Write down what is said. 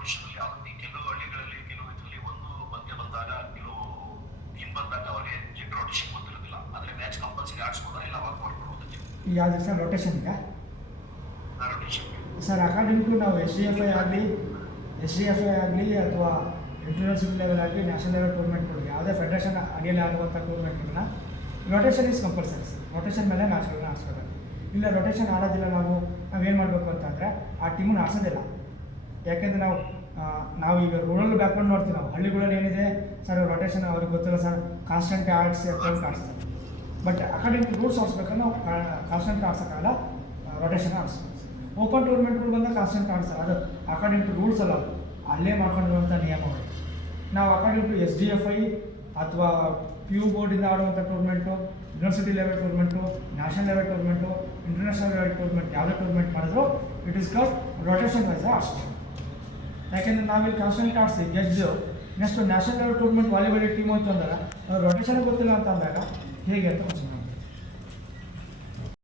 Rotation ಅಲ್ಲಿ ಯಾವ ರೀತಿ ಕೆಲವು ಹಳ್ಳಿಗಳಲ್ಲಿ ಕೆಲವು ಇದರಲ್ಲಿ ಒಂದು ಮಧ್ಯ ಬಂದಾಗ ಕೆಲವು ಟೀಮ್ ಬಂದಾಗ ಅವ್ರಿಗೆ ಜೆಟ್ ರೊಟೇಷನ್ ಗೊತ್ತಿರೋದಿಲ್ಲ. ಆದ್ರೆ ಮ್ಯಾಚ್ ಕಂಪಲ್ಸರಿ ಆಡಿಸ್ಬೋದಾ ಇಲ್ಲ ವರ್ಕ್ ಮಾಡ್ಕೊಳ್ಬೋದು ನೀವು ಯಾವುದು ಸರ್ ರೊಟೇಷನ್ಗ? ರೊಟೇಷನ್? ಸರ್ ಅಕಾರ್ಡಿಂಗ್ ಟು ನಾವು ಎಸ್ ಡಿ ಎಫ್ ಐ ಆಗಲಿ ಅಥವಾ ಇಂಟರ್ನ್ಯಾಷನಲ್ ಲೆವೆಲ್ ಆಗಲಿ ನ್ಯಾಷನಲ್ ಲೆವೆಲ್ ಟೂರ್ನಮೆಂಟ್ಗಳು ಯಾವುದೇ ಫೆಡರೇಷನ್ ಅಡಿಯಲ್ಲಿ ಆಡುವಂಥ ಟೂರ್ನಮೆಂಟ್ಗಳನ್ನ rotation is compulsory sir. Rotation ಮೇಲೆ ಮ್ಯಾಚ್ಗಳನ್ನ ಆಡಿಸ್ಬೇಕು. ಇಲ್ಲ ರೊಟೇಷನ್ ಆಡೋದಿಲ್ಲ, ನಾವೇನು ಮಾಡಬೇಕು ಅಂತಂದರೆ ಆ ಟೀಮನ್ನು ಆಡಿಸೋದಿಲ್ಲ. ಯಾಕೆಂದರೆ ನಾವು ಈಗ ರೂರಲ್ ಬ್ಯಾಕ್ಗ್ರೌಂಡ್ ನೋಡ್ತೀವಿ. ನಾವು ಹಳ್ಳಿಗಳಲ್ಲಿ ಏನಿದೆ ಸರ್ ರೊಟೇಷನ್ ಅವ್ರಿಗೆ ಗೊತ್ತಿಲ್ಲ ಸರ್, ಕಾನ್ಸ್ಟೆಂಟ್ ಆಡಿಸಿ ಅಂತ ಆಡಿಸ್ತಾರೆ. ಬಟ್ ಅಕಾರ್ಡಿಂಗ್ ಟು ರೂಲ್ಸ್ ಆಡಿಸ್ಬೇಕಂದ್ರೆ ನಾವು ಕಾನ್ಸ್ಟೆಂಟ್ ಆಡ್ಸೋಕ್ಕಾಗಲ್ಲ, ರೊಟೇಷನ್ ಆಡಿಸ್ಬೇಕು. ಓಪನ್ ಟೂರ್ನಮೆಂಟ್ಗಳು ಬಂದಾಗ ಕಾನ್ಸ್ಟೆಂಟ್ ಆಡಿಸ್ತಾರೆ, ಅದು ಅಕಾರ್ಡಿಂಗ್ ಟು ರೂಲ್ಸ್ ಅಲ್ಲ, ಅಲ್ಲೇ ಮಾಡ್ಕೊಂಡಿರುವಂಥ ನಿಯಮಗಳು. ನಾವು according to S D F I ಅಥವಾ ಪಿ ಯು ಬೋರ್ಡಿಂದ ಆಡುವಂಥ tournament, university level tournament, national level tournament, international level tournament ಯಾವುದೇ ಟೂರ್ನಮೆಂಟ್ ಮಾಡಿದ್ರು it is called rotation wise ಆಡಿಸ್ತೀವಿ. ಯಾಕೆಂದರೆ ನಾವಿಲ್ಲಿ ಕಾನ್ಸ್ಟೆಂಟ್ ಆಡಿಸಿ ಗೆದ್ದು next national level tournament volleyball team ಅಂತಂದಾಗ ರೊಟೇಷನ್ ಗೊತ್ತಿಲ್ಲ ಅಂತ ಅಂದಾಗ ಹೇಗೆ ಅಂತ ಪ್ರಶ್ನೆ.